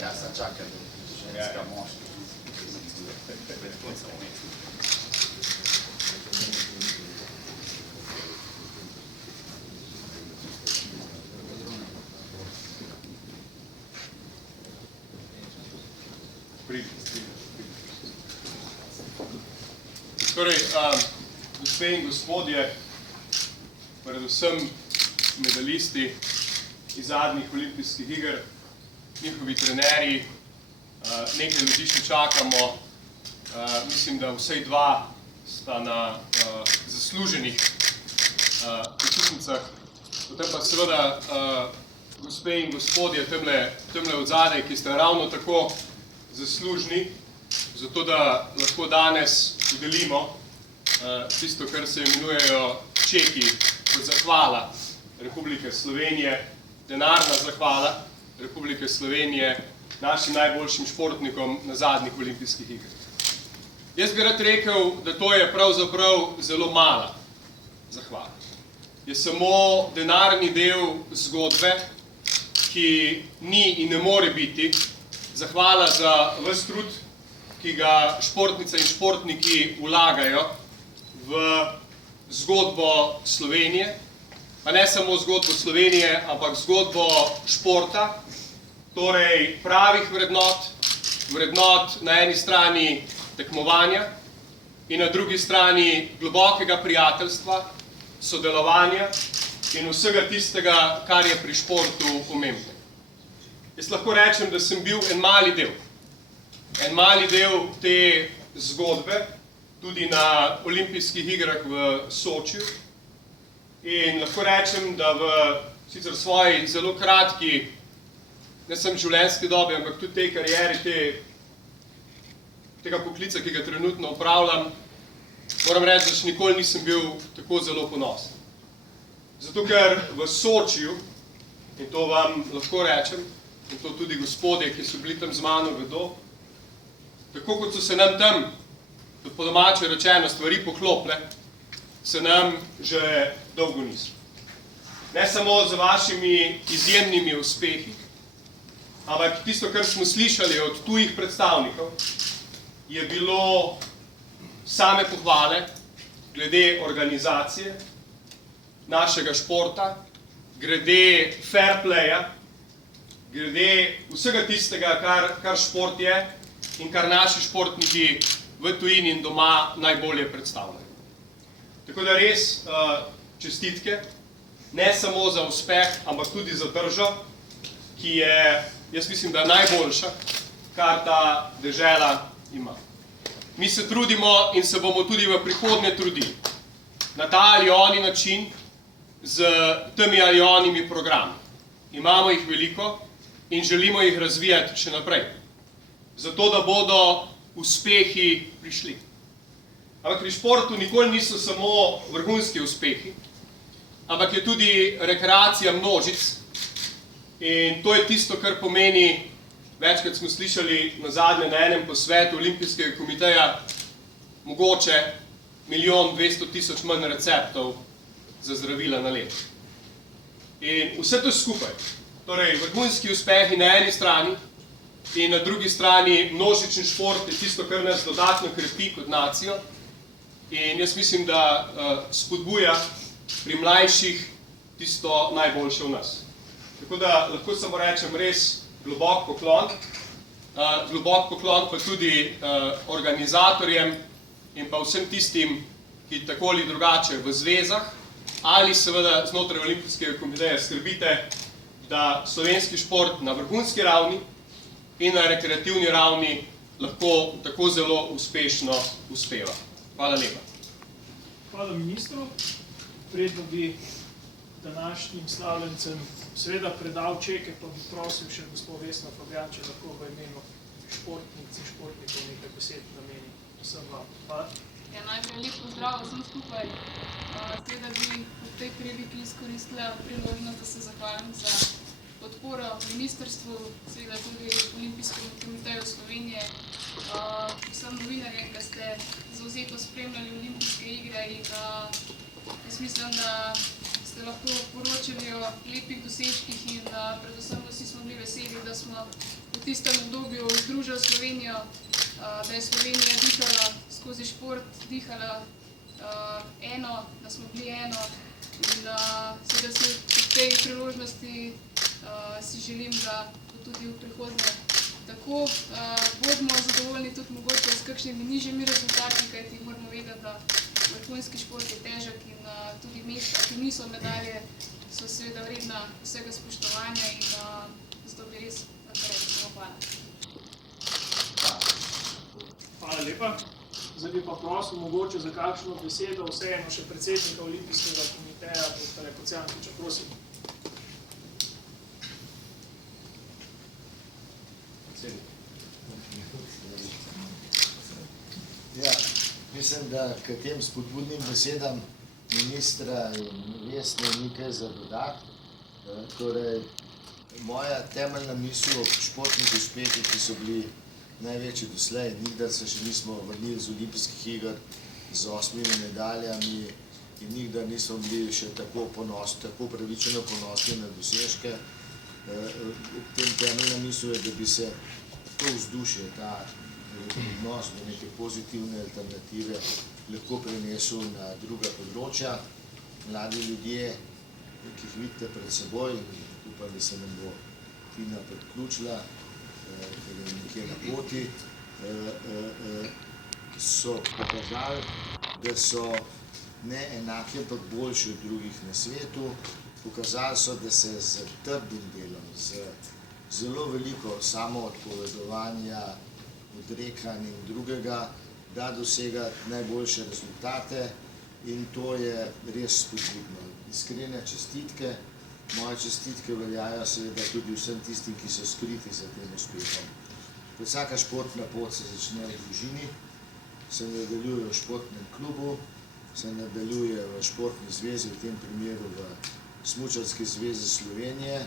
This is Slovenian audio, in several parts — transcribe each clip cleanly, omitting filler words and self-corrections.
Ja, sad čakam, ženska moška. Torej, gospe in gospodje, predvsem medalisti iz zadnjih olimpijskih iger, njihovi trenerji, nekaj ljudi še čakamo. Mislim, da vsej dva sta na zasluženih počitnicah. Potem pa seveda gospe in gospodje temle odzadaj, ki sta ravno tako zaslužni, zato da lahko danes udelimo tisto, kar se imenujejo čeki kot zahvala Republike Slovenije, denarna zahvala Republike Slovenije našim najboljšim športnikom na zadnjih olimpijskih igrah. Jaz bi rad rekel, da to je pravzaprav zelo mala zahvala. Je samo denarni del zgodbe, ki ni in ne more biti zahvala za ves trud, ki ga športnice in športniki vlagajo v zgodbo Slovenije, pa ne samo zgodbo Slovenije, ampak zgodbo športa, torej pravih vrednot na eni strani tekmovanja in na drugi strani globokega prijateljstva, sodelovanja in vsega tistega, kar je pri športu pomembno. Jaz lahko rečem, da sem bil en mali del te zgodbe, tudi na olimpijskih igrah v Sočiju. In lahko rečem, da v sicer svoji zelo kratki, ne samo življenjski dobi, ampak tudi tej karieri, tega poklica, ki ga trenutno opravljam, moram reči, da še nikoli nisem bil tako zelo ponosen. Zato ker v Sočiju, in to vam lahko rečem, in to tudi gospodje, ki so bili tam z mano, vedo, tako kot so se nam tam, kot po domače rečeno, stvari poklopile, se nam že dolgo niso. Ne samo z vašimi izjemnimi uspehi, ampak tisto, kar smo slišali od tujih predstavnikov, je bilo same pohvale glede organizacije našega športa, glede fair playa, glede vsega tistega, kar šport je in kar naši športniki v tujini in doma najbolje predstavljajo. Tako da res čestitke, ne samo za uspeh, ampak tudi za držo, ki je, jaz mislim, da najboljša, kar ta dežela ima. Mi se trudimo in se bomo tudi v prihodnje trudili na ta ali oni način z temi ali onimi programi. Imamo jih veliko in želimo jih razvijati še naprej, zato da bodo uspehi prišli. Ampak pri športu nikoli niso samo vrhunski uspehi, ampak je tudi rekreacija množic in to je tisto, kar pomeni, večkrat smo slišali nazadnje na enem posvetu Olimpijskega komiteja, mogoče 1.200.000 manj receptov za zdravila na leto. In vse to skupaj, torej vrhunski uspehi na eni strani in na drugi strani množični šport je tisto, kar nas dodatno krepi kot nacijo in jaz mislim, da spodbuja pri mlajših tisto najboljše v nas. Tako da lahko samo rečem res globok poklon pa tudi organizatorjem in pa vsem tistim, ki tako ali drugače v zvezah ali seveda znotraj Olimpijskega komiteja skrbite, da slovenski šport na vrhunski ravni in na rekreativni ravni lahko tako zelo uspešno uspeva. Hvala lepa. Hvala ministru. Predno bi današnjim slavljencem seveda predal čeke, pa bi prosil še gospod Vesno Fabjan, če lahko v imenu športnic in športnikov nekaj besed nameni vsem vam. Hvala. Ja, najprej lep pozdrav vsem skupaj. Seveda bi v tej priliki izkoristila priložnost, da se zahvalim za podporo ministrstvu, seveda tudi Olimpijskemu komiteju Slovenije, vsem novinarjem, ki ste zavzeto spremljali olimpijske igre in jaz mislim, da ste lahko poročali o lepih dosežkih in predvsem vsi smo bili veseli, da smo v tistem obdobju združili Slovenijo, da je Slovenija dihala skozi šport, dihala eno, da smo bili eno in seveda si v tej priložnosti si želim, da bo tudi v prihodnje tako. Bodimo zadovoljni tudi mogoče s kakšnimi nižjimi rezultati, kajti moramo vedeti, da vrhunski šport je težek in tudi mesta, ki niso medalje, so seveda vredna vsega spoštovanja in zato bi res naprej zelo hvala. Hvala lepa. Zdaj bi pa prosil mogoče za kakšno besedo vseeno še predsednika Olimpijskega komiteja, dr. Kocijančiča, prosim. Ja, mislim, da k tem spodbudnim besedam ministra in Vesne ni kaj za dodati. Torej, moja temeljna misel ob športnih uspehih, ki so bili največji doslej, nikdar se še nismo vrnili z olimpijskih iger z 8 medaljami in nikdar nismo bili še tako pravičeno ponosni na dosežke. Ob tem temeljna misel je, da bi se to vzdušje, ta odnos do neke pozitivne alternative lahko prenesel na druga področja. Mladi ljudje, ki jih vidite pred seboj, upam, da se nam bo Tina priključila, ker je nekje na poti, so pokazali, da so ne enaki, ampak boljši od drugih na svetu. Pokazali so, da se z trdim delom, z zelo veliko samoodpovedovanja, odrekanja in drugega, da dosegati najboljše rezultate in to je res spodbudno. Iskrene čestitke, moje čestitke veljajo seveda tudi vsem tistim, ki so skriti za tem uspehom. Vsaka športna pot se začne v družini, se nadaljuje v športnem klubu, se nadaljuje v športni zvezi, v tem primeru v Smučarski zvezi Slovenije.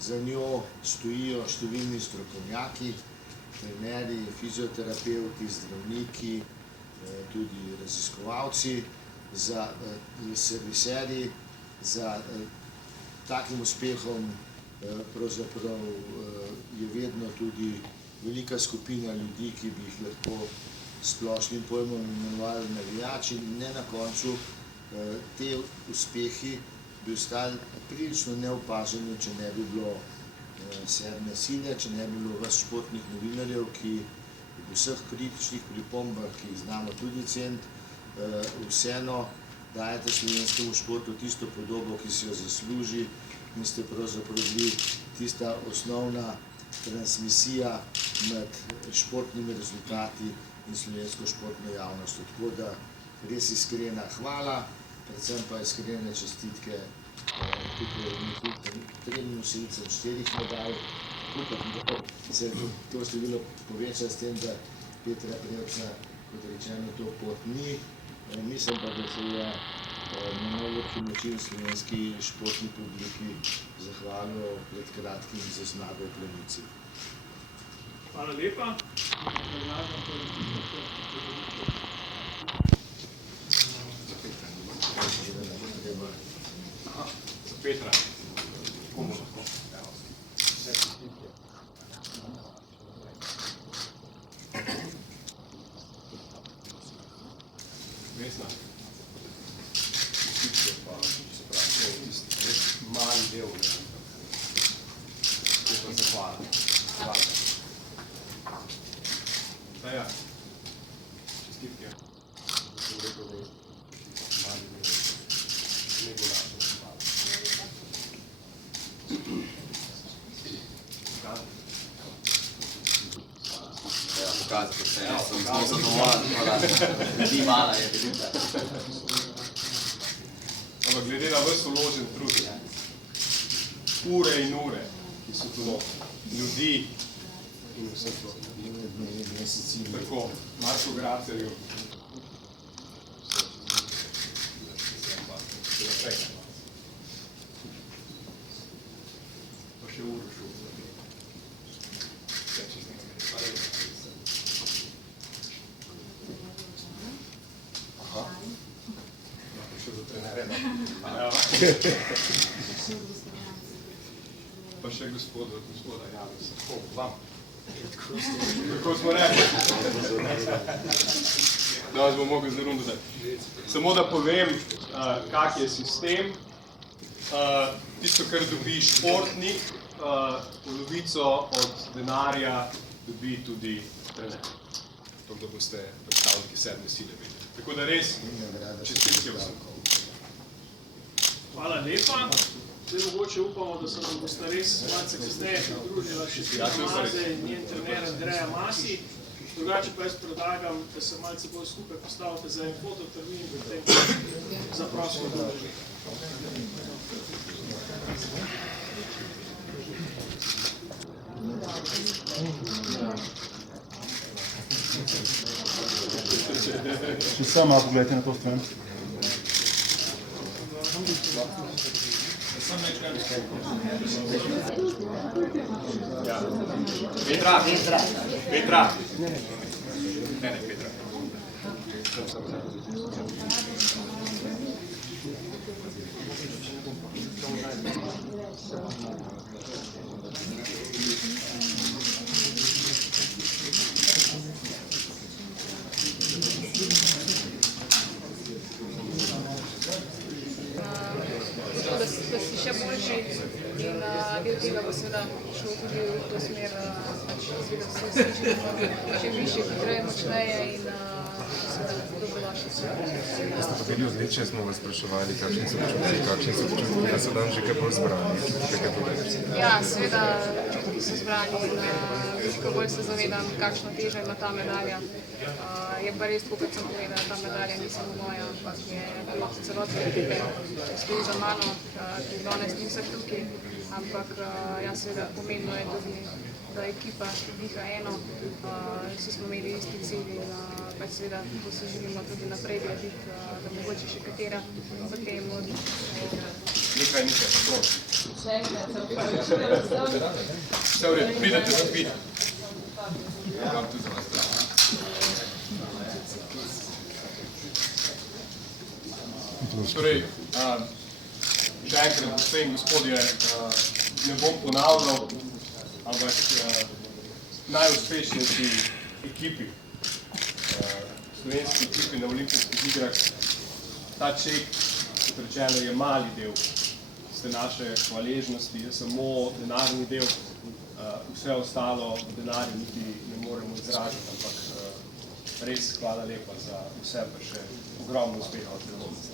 Za njo stojijo številni strokovnjaki, trenerji, fizioterapevti, zdravniki, tudi raziskovalci, za serviserji. Za takim uspehom pravzaprav je vedno tudi velika skupina ljudi, ki bi jih lahko s splošnim pojmom imenovali navijači. Ne na koncu te uspehi bi ostali prilično neopaženi, če ne bi bilo serne sile, če ne bi bilo vas športnih novinarjev, ki v vseh kritičnih pripombah, ki jih znamo tudi ceniti, vseeno dajete slovenskemu športu tisto podobo, ki si jo zasluži in ste pravzaprav bili tista osnovna transmisija med športnimi rezultati in slovensko športno javnostjo. Tako da res iskrena hvala, predvsem pa iskrene čestitke trem nosilcem 4 medalj. Upam, da se to število poveča s tem, da Petra Prevca, kot rečeno, to pot ni. Mislim pa, da se je na najlepši način slovenski športni publiki zahvalil pred kratkim za zmago v Planici. Hvala lepa. Za Petra. Komu lahko? Vesna. Se pravi, mali del. To je zahvala. Ja. Čestitke. Mali del. Ne bo lažno. Pokazati, da sem zelo zadovoljen, ni mala je velika. Ampak glede na vas vložen trud, ure in ure, ki so tu notri, ljudi in vse to. Tako, Marko Gracerju. Pa še Urošu. Aha. Pa še za trenerja. Pa še gospoda Janesa. Tako, vam. Kako smo rekli? Danes bom mogel zelo dodati. Samo da povem, kak je sistem. Tisto, kar dobi športnik, polovico od denarja dobi tudi trener. To, da boste predstavniki 7. sile videli. Tako da res, čestitke vsem. Hvala lepa. Zdaj mogoče upamo, da se nam boste res malce kasneje pridružila še Tina Maze in njen trener Andreja Masi. Drugače pa jaz predlagam, da se malce bolj skupaj postavite za en fototermin in potem zaprosimo da drži. Še sama pogledajte na to stran. Ja. Petra. Ne, Petra. Da si še boljši in del tega bo seveda šlo tudi v to smer, seveda vse želimo še više, hitreje, močneje in seveda dobrodošli. Ste pa bili odlični, smo vas spraševali, kakšni so počutki, da so dan že kaj bolj zbrani. Ja, seveda čutki so zbrani in veliko bolj se zavedam, kakšno težo ima ta medalja. Je pa res, kot sem povedala, ta medalja ni samo moja, ampak je celotne ekipe, ki stoji za mano, ki danes ni vseh tukaj, ampak ja, seveda pomembno je tudi, da ekipa diha eno, vsi smo imeli isti cilj in pač seveda to si želimo tudi naprej graditi, da mogoče še katera potem Nekaj, prosim. Vse v redu, pridete se piti. Imam tudi za vas zdrav. Torej, še enkrat, gospe in gospodje, ne bom ponavljal, ampak najuspešnejši ekipi, slovenski ekipi na olimpijskih igrah, ta ček, kot rečeno, je mali del naše hvaležnosti, je samo denarni del, vse ostalo v denarju niti ne moremo izražiti, ampak res hvala lepa za vse, pa še ogromno uspeha v prihodnosti.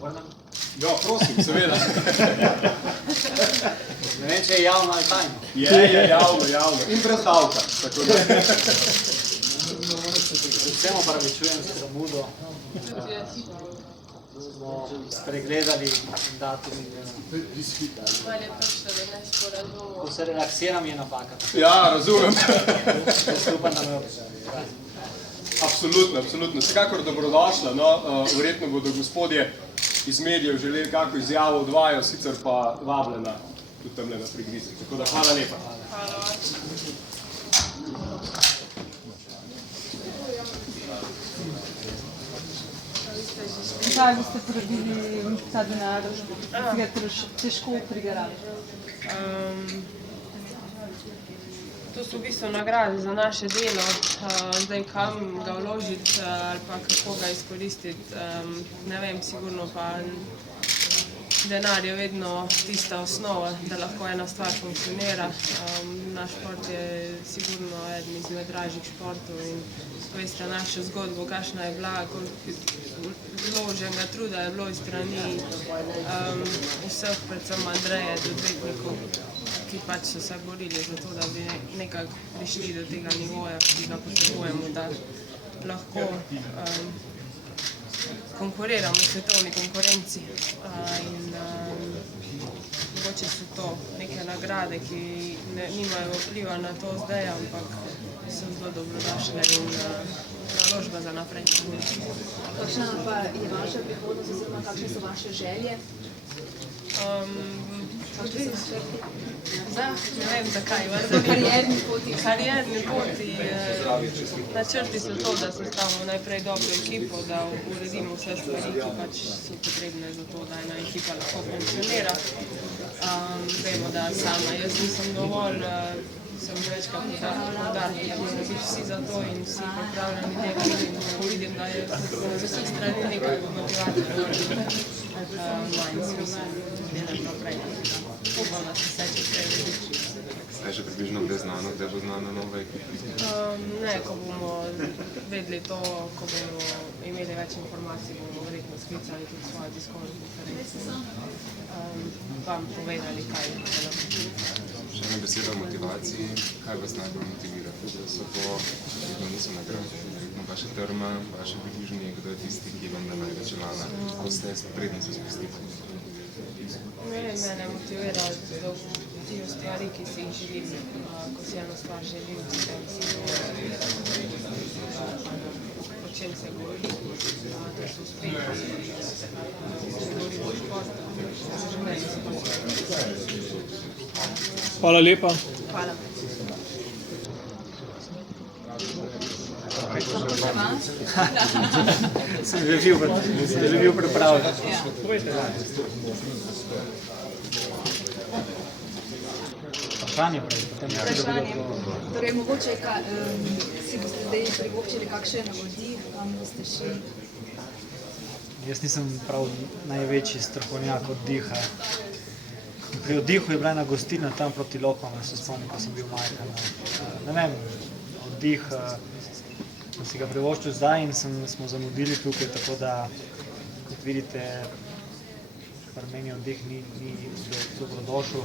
hvala. Ja, prosim, seveda. Ne vem, če je javno ali tajno. Je javno. In brez davka. Vsem opravičujem s premudo. Smo spregledali datum in Bolje prišlo, da ne sporazum. ko se relaksiram, je napaka. Ja, razumem. Jaz upam, da me obžalujem. Absolutno. Vsekakor dobrodošla. No, verjetno bodo gospodje iz medijev želeli kako izjavo od vaju, sicer pa vabljena tudi tamle na prigrizi. Tako da hvala lepa. Hvala. Zakaj boste porabili ta denar, ki ga težko prigarali? To so v bistvu nagrade za naše delo, zdaj kam ga vložiti ali pa kako ga izkoristiti, ne vem, sigurno pa denar je vedno tista osnova, da lahko ena stvar funkcionira. Naš šport je sigurno eden izmed dražjih športov in veste našo zgodbo, kakšna je bila, koliko vloženega truda je bilo iz strani vseh, predvsem Andreje, do odvetnikov, ki pač so se borili za to, da bi nekako prišli do tega nivoja, ki ga potrebujemo, da lahko konkuriramo v svetovni konkurenci. In mogoče so to neke nagrade, ki nimajo vpliva na to zdaj, ampak so zelo dobrodošle in naložba za naprej. Kakšna pa je vaša prihodnost oziroma kakšne so vaše želje? Ne vem zakaj. Karierni poti. Karierni poti. Načrti so to, da sestavimo najprej dobro ekipo, da uredimo vse stvari, ki pač so potrebne za to, da ena ekipa lahko funkcionira. Vemo, da sama jaz nisem dovolj, sem večkrat poudarila, da moramo biti vsi za to in vsi pripravljeni delati in ko vidim, da je z vseh strani nekaj motivacije manj smisel delati naprej. Upam, da se vse čez prej vidi. Je že približno kdaj znano, kdaj bo znana nova ekipa? Ne, ko bomo vedeli to, ko bomo imeli več informacij, bomo verjetno sklicali tudi svojo tiskovno konferenco. Vam povedali, kaj je bilo. Še ena beseda o motivaciji. Kaj vas najbolj motivira? Da so to vedno niso nagrade. Vaša trma, vaši bližnji, kdo je tisti, ki vam da največ lana? Ko ste predni se spustite? Mene motivira do tih stvari, ki si jih želim, ko si eno stvar želim, o čem se govori, to so uspehi, se govori o športu, Hvala lepa. Hvala. Sem že bil pripravljen. Vprašanje prej, potem ne Vprašanje. Torej, mogoče si boste zdaj privoščili kakšen oddih, kam boste šli? Jaz nisem prav največji strokovnjak oddiha. Pri oddihu je bila ena gostilna tam proti Lokvam, se spomnim, ko sem bil majhen. Ne vem, oddih sem si ga privoščil zdaj in smo zamudili tukaj, tako da, kot vidite, pri meni oddih ni dobrodošel.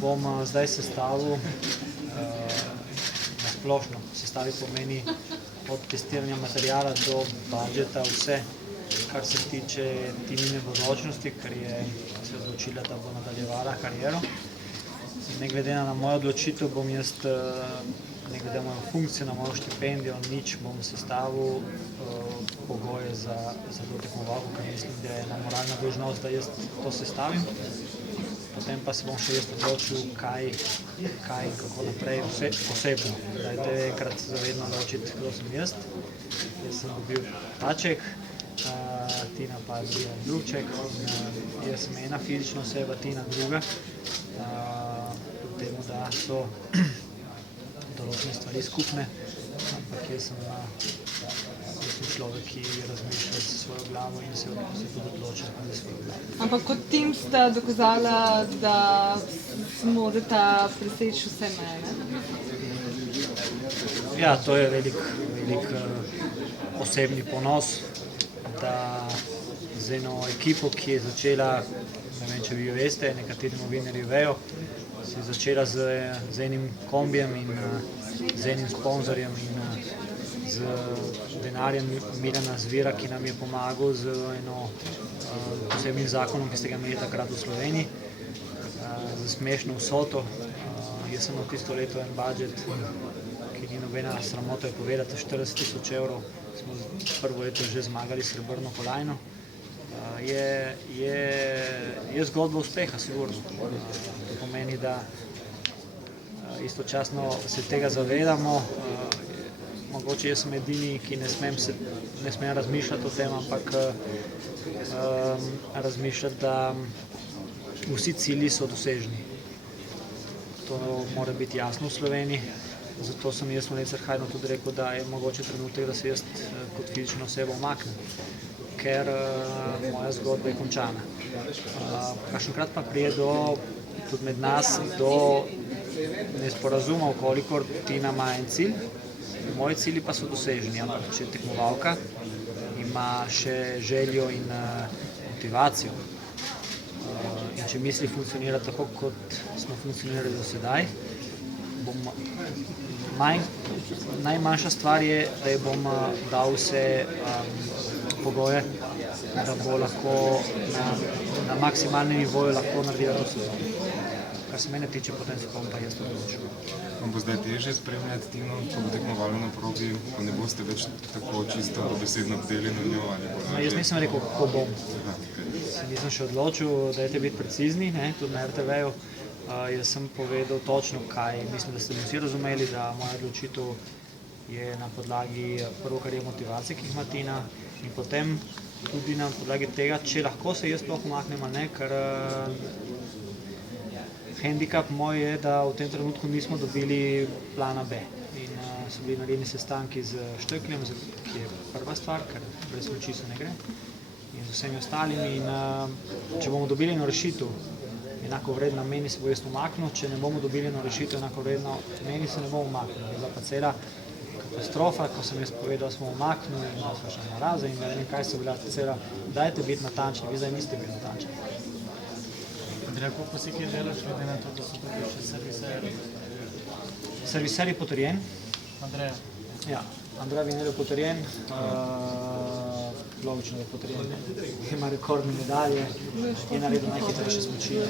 Bom zdaj sestavil na splošno. Sestavil pomeni od testiranja materijala do budžeta vse, kar se tiče Tinine bodočnosti, ker je se odločila, da bo nadaljevala kariero. Ne glede na mojo odločitev bom jaz, ne glede na mojo funkcijo, na mojo štipendijo, nič bom sestavil pogoje za to tekmovalko, ker mislim, da je ena moralna dolžnost, da jaz to sestavim. Potem pa se bom še jaz odločil, kaj in kako naprej osebno. Dajte enkrat zavedno ločiti, kdo sem jaz. Jaz sem dobil taček, Tina pa je dobila drugček. Jaz sem ena fizična oseba, Tina druga. Kljub temu, da so določene stvari skupne, ampak jaz sem človek, ki razmišlja s svojo glavo in se tudi odloča za svojo glavo. Ampak kot tim sta dokazala, da morata preseči vse meje. Ja, to je velik osebni ponos, da z eno ekipo, ki je začela, ne vem, če vi jo veste, nekateri novinarji vejo, se je začela z enim kombijem in z enim sponzorjem in z denarjem Milana Zvira, ki nam je pomagal z eno posebnim zakonom, ki ste ga imeli takrat v Sloveniji, za smešno vsoto. Jaz sem v tisto leto en budžet, ki ni nobena sramota je povedati, 40 000 evrov, smo prvo leto že zmagali srebrno kolajno. Je zgodba uspeha, sigurno. To pomeni, da istočasno se tega zavedamo. Mogoče jaz sem edini, ki ne smem razmišljati o tem, ampak razmišljati, da vsi cilji so dosežni. To mora biti jasno v Sloveniji. Zato sem jaz v Necerhajnu tudi rekel, da je mogoče trenutek, da se jaz kot fizična oseba umaknem, ker moja zgodba je končana. Kakšenkrat pa prije tudi med nas do nesporazumov, kolikor Tina ima en cilj, moji cilji pa so doseženi, ampak če tekmovalka ima še željo in motivacijo in če misli funkcionira tako, kot smo funkcionirali do sedaj, najmanjša stvar je, da ji bom dal vse pogoje, da bo lahko na maksimalnem nivoju lahko naredila to sezono. Kar se mene tiče, potem se bom pa jaz to odločil. Vam bo zdaj težje spremljati Tino, ko bo tekmovala na progi, ko ne boste več tako čisto dobesedno bdeli na njo? Jaz nisem rekel, kako bom. Nisem še odločil, dajte biti precizni, tudi na RTV-ju. Jaz sem povedal točno, kaj mislim, da ste vsi razumeli, da moja odločitev je na podlagi prvo, kar je motivacija, ki jih ima Tina, in potem tudi na podlagi tega, če lahko se jaz sploh umaknem ali ne, ker hendikap moj je, da v tem trenutku nismo dobili plana B. In so bili naredni sestanki z Štökljem, ki je prva stvar, ker brez moči se ne gre, in z vsemi ostalimi. In če bomo dobili eno rešitev, enako vredna meni, se bo jaz umaknil, če ne bomo dobili eno rešitev, enako vredno meni, se ne bomo umaknili. Je bila pa cela katastrofa, ko sem jaz povedal, smo umaknili in smo šli na raze in ne vem, kaj se bila cela, dajte biti natančni, vi zdaj niste bili natančni. Andreja, koliko si kje delaš, glede na to, da so tukaj še serviseri? Serviser je potrjen. Andreja? Ja, Andreja Viner je potrjen, logično je potrjen, ima rekordne medalje, je naredil najhitrejše smučine,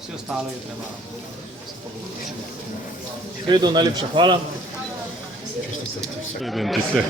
vse ostalo je treba se pogovoriti. Kredo, najlepša hvala. Identite.